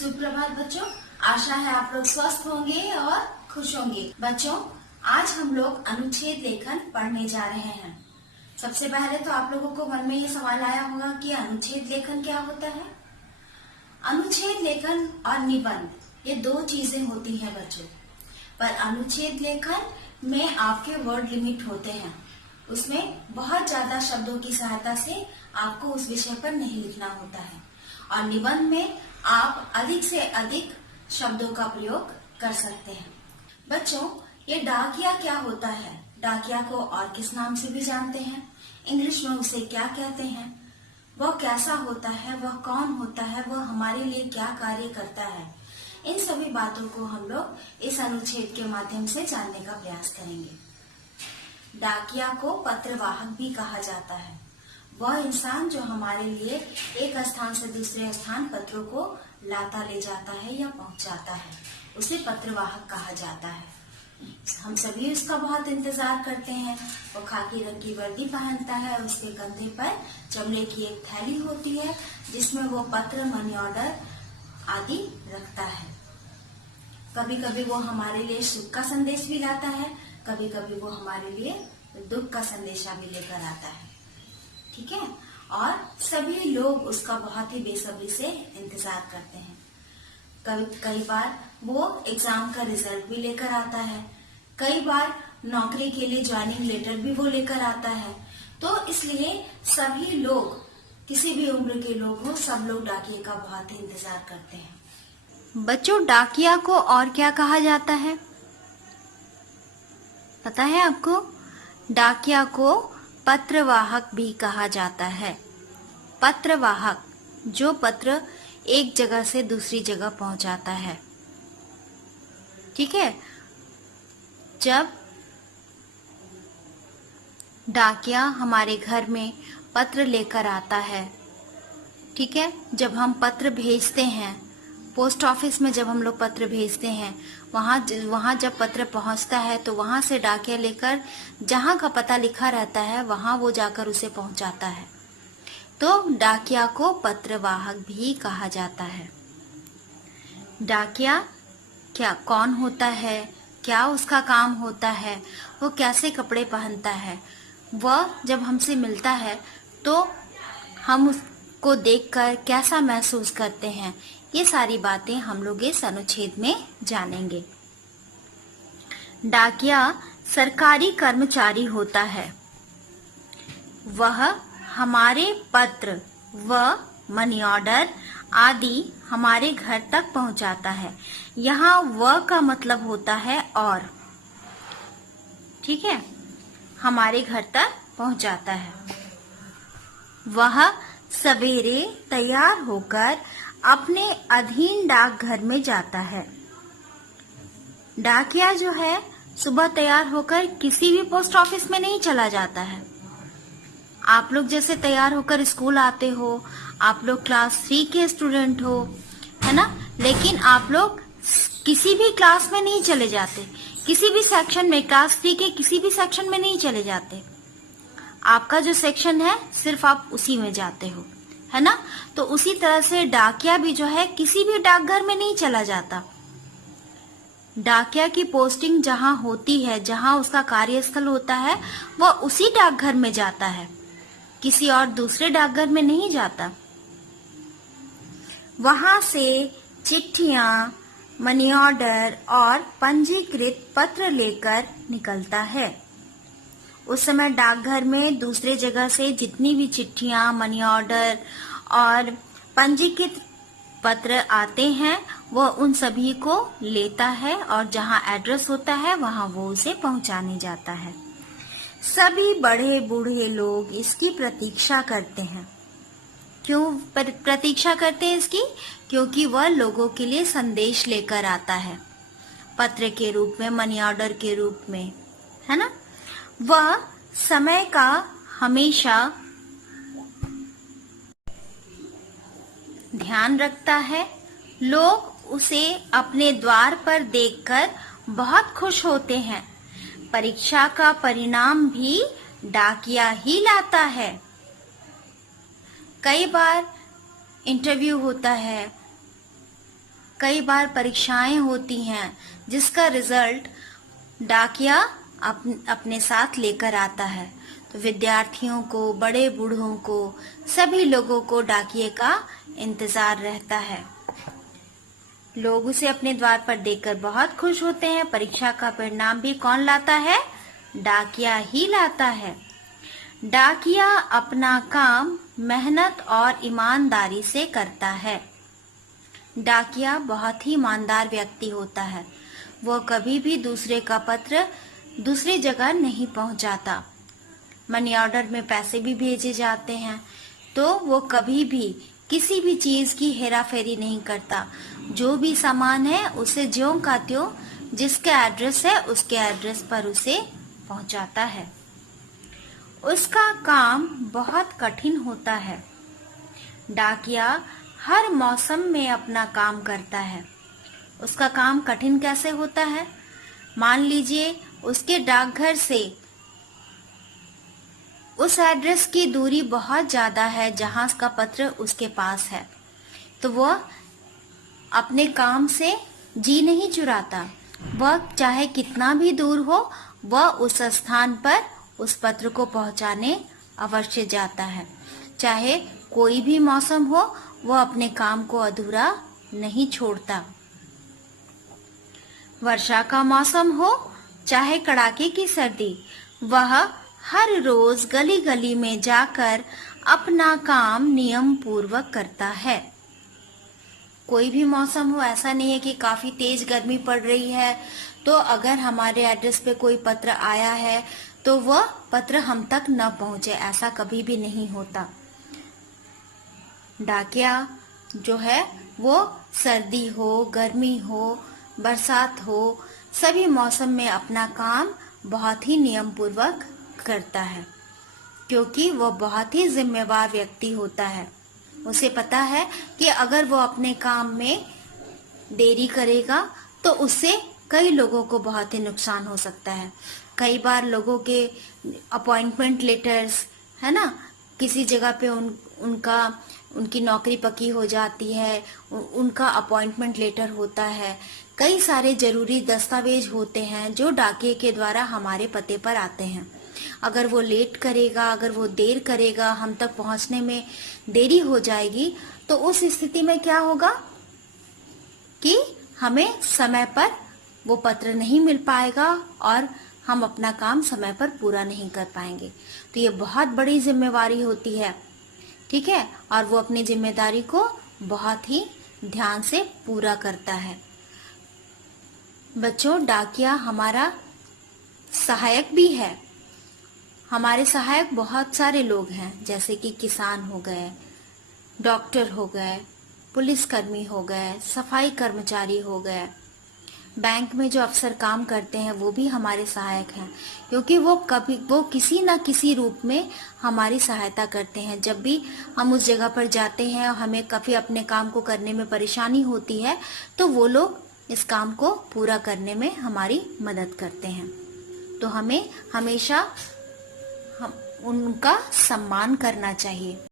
सुप्रभात बच्चों, आशा है आप लोग स्वस्थ होंगे और खुश होंगे। बच्चों, आज हम लोग अनुच्छेद लेखन पढ़ने जा रहे हैं। सबसे पहले तो आप लोगों को मन में ये सवाल आया होगा कि अनुच्छेद लेखन क्या होता है। अनुच्छेद लेखन और निबंध ये दो चीजें होती हैं बच्चों, पर अनुच्छेद लेखन में आपके वर्ड लिमिट होते हैं। उसमें बहुत ज्यादा शब्दों की सहायता से आपको उस विषय पर नहीं लिखना होता है, और निबंध में आप अधिक से अधिक शब्दों का प्रयोग कर सकते हैं। बच्चों, ये डाकिया क्या होता है? डाकिया को और किस नाम से भी जानते हैं? इंग्लिश में उसे क्या कहते हैं? वह कैसा होता है? वह कौन होता है? वह हमारे लिए क्या कार्य करता है? इन सभी बातों को हम लोग इस अनुच्छेद के माध्यम से जानने का प्रयास करेंगे। डाकिया को पत्रवाहक भी कहा जाता है। वह इंसान जो हमारे लिए एक स्थान से दूसरे स्थान पत्रों को लाता ले जाता है या पहुंचाता है, उसे पत्रवाहक कहा जाता है। हम सभी उसका बहुत इंतजार करते हैं। वो खाकी रंग की वर्दी पहनता है, उसके कंधे पर चमड़े की एक थैली होती है जिसमें वो पत्र, मनी ऑर्डर आदि रखता है। कभी कभी वो हमारे लिए सुख का संदेश भी लाता है, कभी कभी वो हमारे लिए दुख का संदेशा भी लेकर आता है। ठीक है, और सभी लोग उसका बहुत ही बेसब्री से इंतजार करते हैं। कई बार वो एग्जाम का रिजल्ट भी लेकर आता है, कई बार नौकरी के लिए ज्वाइनिंग लेटर भी वो लेकर आता है। तो इसलिए सभी लोग, किसी भी उम्र के लोग हो, सब लोग डाकिये का बहुत ही इंतजार करते हैं। बच्चों, डाकिया को और क्या कहा जाता है पता है आपको? डाकिया को पत्रवाहक भी कहा जाता है। पत्रवाहक जो पत्र एक जगह से दूसरी जगह पहुंचाता है। ठीक है, जब डाकिया हमारे घर में पत्र लेकर आता है, ठीक है, जब हम पत्र भेजते हैं पोस्ट ऑफिस में, जब हम लोग पत्र भेजते हैं, वहाँ जब पत्र पहुंचता है तो वहां से डाकिया लेकर जहां का पता लिखा रहता है वहां वो जाकर उसे पहुंचाता है। तो डाकिया को पत्रवाहक भी कहा जाता है। डाकिया क्या कौन होता है, क्या उसका काम होता है, वो कैसे कपड़े पहनता है, वह जब हमसे मिलता है तो हम उसको देखकर कैसा महसूस करते हैं, ये सारी बातें हम लोग इस अनुच्छेद में जानेंगे। डाकिया सरकारी कर्मचारी होता है। वह हमारे पत्र व मनी ऑर्डर आदि हमारे घर तक पहुंचाता है। यहाँ वह का मतलब होता है और, ठीक है, हमारे घर तक पहुंचाता है। वह सवेरे तैयार होकर अपने अधीन डाकघर में जाता है। डाकिया जो है सुबह तैयार होकर किसी भी पोस्ट ऑफिस में नहीं चला जाता है। आप लोग जैसे तैयार होकर स्कूल आते हो, आप लोग क्लास 3 के स्टूडेंट हो, है ना, लेकिन आप लोग किसी भी क्लास में नहीं चले जाते, किसी भी सेक्शन में, क्लास 3 के किसी भी सेक्शन में नहीं चले जाते। आपका जो सेक्शन है सिर्फ आप उसी में जाते हो, है ना। तो उसी तरह से डाकिया भी जो है किसी भी डाकघर में नहीं चला जाता। डाकिया की पोस्टिंग जहां होती है, जहां उसका कार्यस्थल होता है, वह उसी डाकघर में जाता है, किसी और दूसरे डाकघर में नहीं जाता। वहां से चिट्ठियां, मनी ऑर्डर और पंजीकृत पत्र लेकर निकलता है। उस समय डाकघर में दूसरे जगह से जितनी भी चिट्ठियां, मनी ऑर्डर और पंजीकृत पत्र आते हैं वह उन सभी को लेता है और जहां एड्रेस होता है वहां वो उसे पहुंचाने जाता है। सभी बड़े बूढ़े लोग इसकी प्रतीक्षा करते हैं। क्यों प्रतीक्षा करते हैं इसकी? क्योंकि वह लोगों के लिए संदेश लेकर आता है, पत्र के रूप में, मनी ऑर्डर के रूप में, है ना। वह समय का हमेशा ध्यान रखता है। लोग उसे अपने द्वार पर देखकर बहुत खुश होते हैं। परीक्षा का परिणाम भी डाकिया ही लाता है। कई बार इंटरव्यू होता है, कई बार परीक्षाएं होती हैं जिसका रिजल्ट डाकिया अपने साथ लेकर आता है। तो विद्यार्थियों को, बड़े बूढ़ों को, सभी लोगों को डाकिये का इंतजार रहता है। लोग उसे अपने द्वार पर देखकर बहुत खुश होते हैं। परीक्षा का परिणाम भी कौन लाता है? डाकिया ही लाता है। डाकिया अपना काम मेहनत और ईमानदारी से करता है। डाकिया बहुत ही ईमानदार व्यक्ति होता है। वो कभी भी दूसरे का पत्र दूसरी जगह नहीं पहुंचाता। मनी ऑर्डर में पैसे भी भेजे जाते हैं तो वो कभी भी किसी भी चीज की हेराफेरी नहीं करता। जो भी सामान है उसे ज्यों का त्यों जिसका एड्रेस है उसके एड्रेस पर उसे पहुंचाता है। उसका काम बहुत कठिन होता है। डाकिया हर मौसम में अपना काम करता है। उसका काम कठिन कैसे होता है? मान लीजिए उसके डाकघर से उस एड्रेस की दूरी बहुत ज्यादा है जहां उसका पत्र उसके पास है, तो वह अपने काम से जी नहीं चुराता। वह चाहे कितना भी दूर हो, वह उस स्थान पर उस पत्र को पहुंचाने अवश्य जाता है। चाहे कोई भी मौसम हो, वह अपने काम को अधूरा नहीं छोड़ता। वर्षा का मौसम हो चाहे कड़ाके की सर्दी, वह हर रोज गली गली में जाकर अपना काम नियम पूर्वक करता है। कोई भी मौसम हो, ऐसा नहीं है कि काफी तेज गर्मी पड़ रही है तो अगर हमारे एड्रेस पे कोई पत्र आया है तो वह पत्र हम तक न पहुंचे, ऐसा कभी भी नहीं होता। डाकिया जो है वो सर्दी हो, गर्मी हो, बरसात हो, सभी मौसम में अपना काम बहुत ही नियम पूर्वक करता है, क्योंकि वह बहुत ही जिम्मेवार व्यक्ति होता है। उसे पता है कि अगर वो अपने काम में देरी करेगा तो उससे कई लोगों को बहुत ही नुकसान हो सकता है। कई बार लोगों के अपॉइंटमेंट लेटर्स है ना, किसी जगह पे उनकी नौकरी पक्की हो जाती है, उनका अपॉइंटमेंट लेटर होता है, कई सारे जरूरी दस्तावेज होते हैं जो डाकिये के द्वारा हमारे पते पर आते हैं। अगर वो लेट करेगा, अगर वो देर करेगा, हम तक पहुंचने में देरी हो जाएगी, तो उस स्थिति में क्या होगा कि हमें समय पर वो पत्र नहीं मिल पाएगा और हम अपना काम समय पर पूरा नहीं कर पाएंगे। तो ये बहुत बड़ी जिम्मेवारी होती है, ठीक है, और वो अपनी जिम्मेदारी को बहुत ही ध्यान से पूरा करता है। बच्चों, डाकिया हमारा सहायक भी है। हमारे सहायक बहुत सारे लोग हैं, जैसे कि किसान हो गए, डॉक्टर हो गए, पुलिसकर्मी हो गए, सफाई कर्मचारी हो गए, बैंक में जो अफसर काम करते हैं वो भी हमारे सहायक हैं, क्योंकि वो किसी न किसी रूप में हमारी सहायता करते हैं। जब भी हम उस जगह पर जाते हैं और हमें काफी अपने काम को करने में परेशानी होती है तो वो लोग इस काम को पूरा करने में हमारी मदद करते हैं। तो हमें हमेशा उनका सम्मान करना चाहिए।